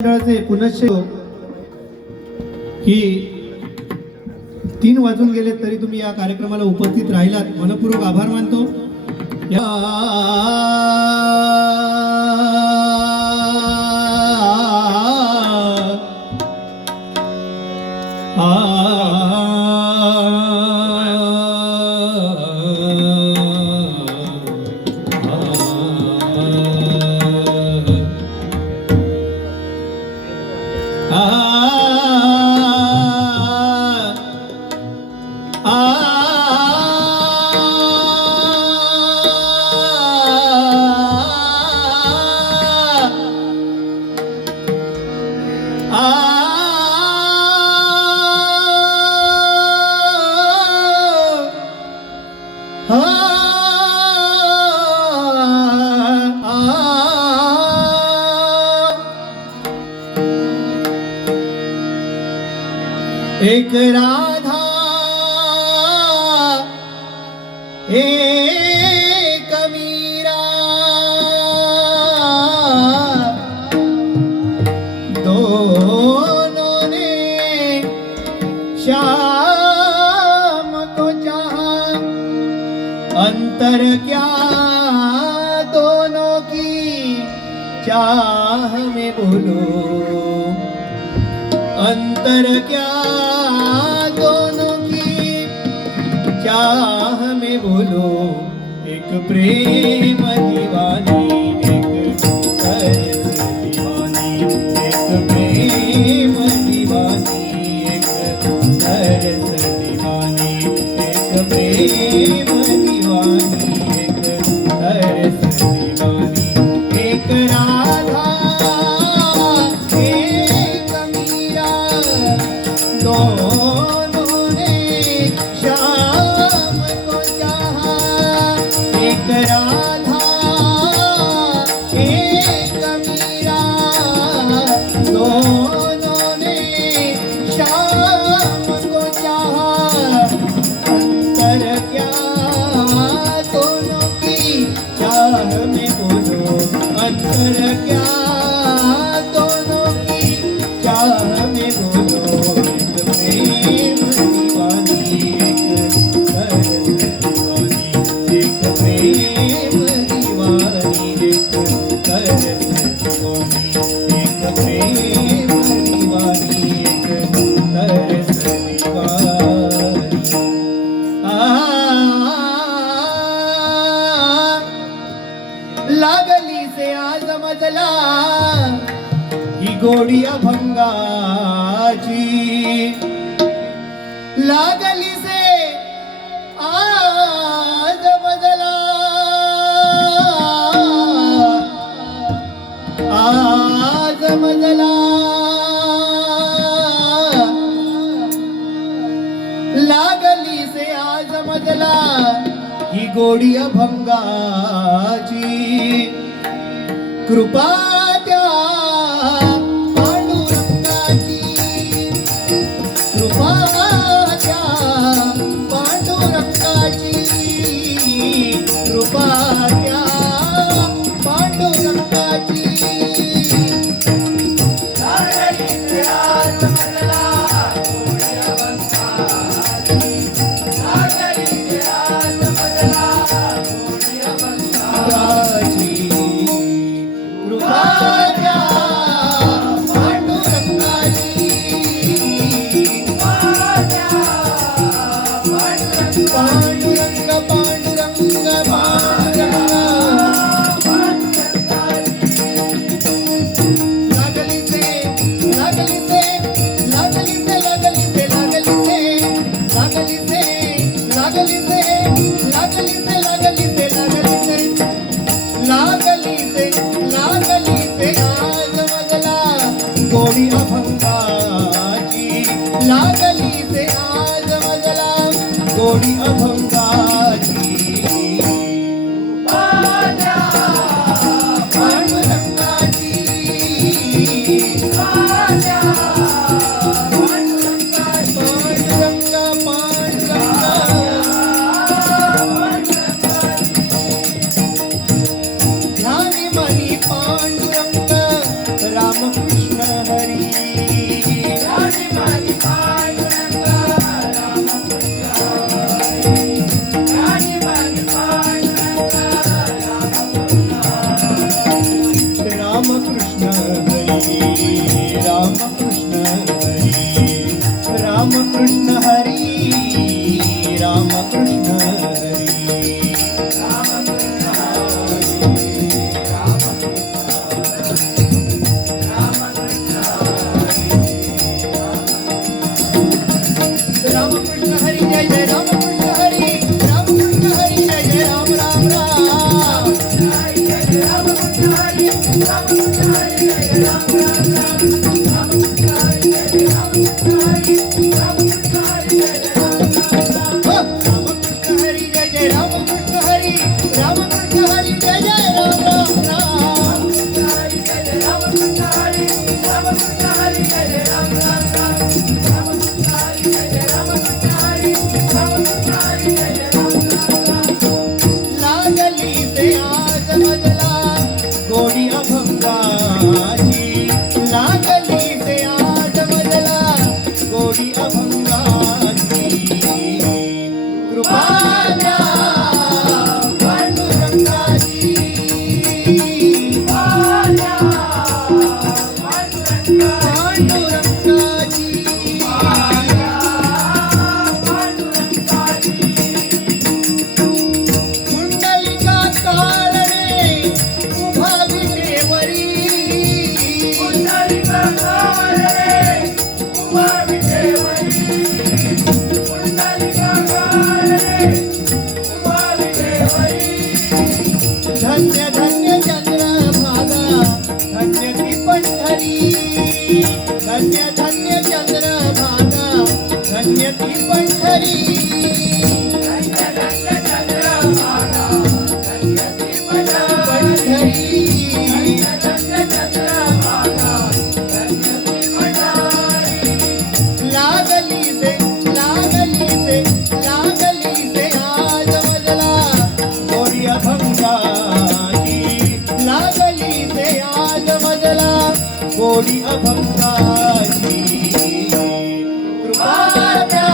मंडळाचे पुनश्च की 3 वाजून गेले तरी तुम्ही या कार्यक्रमाला उपस्थित राहिलात, मनपूर्वक आभार मानतो। एक राधा एक मीरा, दोनों ने श्याम को चाहा। अंतर क्या दोनों की चाह में बोलो, अंतर क्या दोनों की चाह में बोलो। एक प्रेम दीवानी, एक तरस दीवानी, एक प्रेम दीवानी, एक तरस दीवानी, एक प्रेम दीवानी, एक तरस दीवानी। एक राधा एक मीरा, दोनों ने श्याम को चाहा। एक राधा एक मीरा, दोनों ने श्याम को चाहा। अंतर क्या दोनों की चाह में बोलो, अंतर क्या दोनों की चाह में बोलो। एक प्रेम दीवानी, एक तरस दीवानी, एक प्रेम दीवानी, एक तरस दीवानी, एक प्रेम दीवानी, एक तरस दीवानी। लागली से आज मजला ही गोडी अभंगाची, लागली से आज मजला, आज मजला। लागली से आज मजला ही गोडी अभंगाची। कृपा त्या पांडुरंगाची, कृपा त्या पांडुरंगाची, कृपा त्या पांडुरंगाची। लागली से आज मजला गोडी अभंगाची, लागली से आज मजला गोडी अभंगाची। पांडुरंग पांडुरंग पांडुरंग, लागली से लागली से लागली से लागली से लागली से लागली से लागली से लागली से लागली से लागली से लागली से आज मजला गोडी अभंगाची। लागली से आज मजला गोडी अभंगाची। पांडुरंगाची, पांडुरंग पांडुरंग, ध्यानी मनी पांडुरंग रामकृष्ण रामकृष्ण हरी रामकृष्ण हरी रामकृष्ण हरी रामकृष्ण हरी जय जय रामकृष्ण हरी रामकृष्ण हरी जय जय राम राम राम रामकृष्ण हरी रामकृष्ण हरी जय जय राम राम राम रामकृष्ण हरी जय जय रामकृष्ण हरी रामकृष्ण हरी जय जय राम राम रामकृष्ण हरी जय जय रामकृष्ण हरी रामकृष्ण हरी जय जय राम राम रामकृष्ण हरी जय जय रामकृष्ण हरी रामकृष्ण हरी जय जय राम राम राम लागली से आज मजला गोडी अभंगाची लागली से आज मजला गोडी अभंगाची कृपा द्या पांडुरंगाची पांडुरंगाची कुंडलिका कारणे उभा विटेवरी कुंडलिका कारणे उभा विटेवरी कुंडलिका कारणे उभा विटेवरी धन्य धन्य चंद्रभागा धन्य ती पंढरी धन्य धन्य चंद्रभागा धन्य ती पंढरी लागली से आज मजला गोडी अभंगाची लागली से आज मजला गोडी अभंगाची कृपा द्या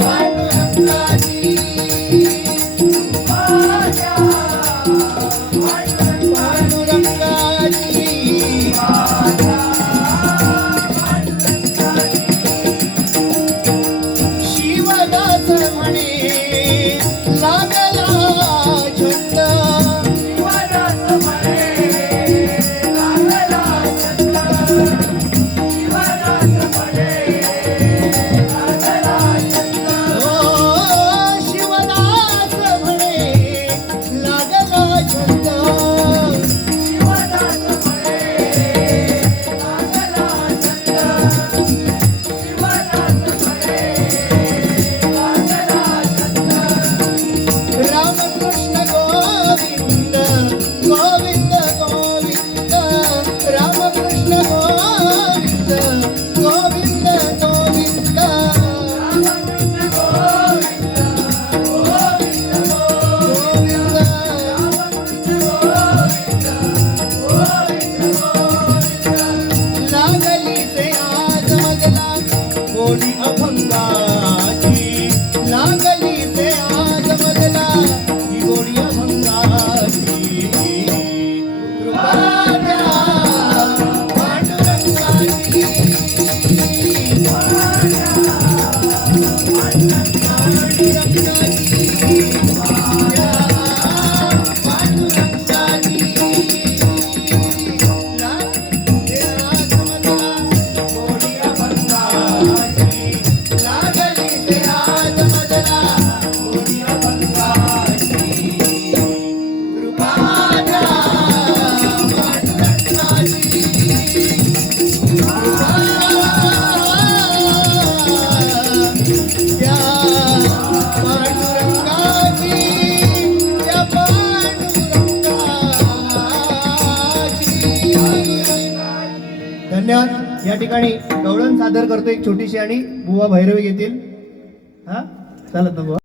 पांडुरंगाची कृपा द्या पांडुरंगाची शिवदास म्हणे लागला छंद शिवदास म्हणे लागला छंद शिवदास म्हणे लागला छंद ओ शिवदास म्हणे लागला छंद शिवदास म्हणे लागला छंद रामकृष्ण गोविंद गोविंद गोविंद रामकृष्ण गोविंद गोविंद गोविंद रामकृष्ण गोविंद गोविंद गोविंद रामकृष्ण गोविंद गोविंद गोविंद लागली से आज मजला गोडी अभंगाची लागली से आज मजला ही गोडी अभंगाची कृपा द्या पांडुरंगाची पांडुरंगाची पांडुरंगाची गोडी अभंगाची लागली से आज मजला गोडी अभंगाची कृपा द्या पांडुरंगाची कृपा द्या पांडुरंगाची त्या पांडुरंगाची धन्यवाद. या ठिकाणी गवळण सादर करतो एक छोटीशी आणि बुवा भैरवी घेतील. हा चालत ना बुवा.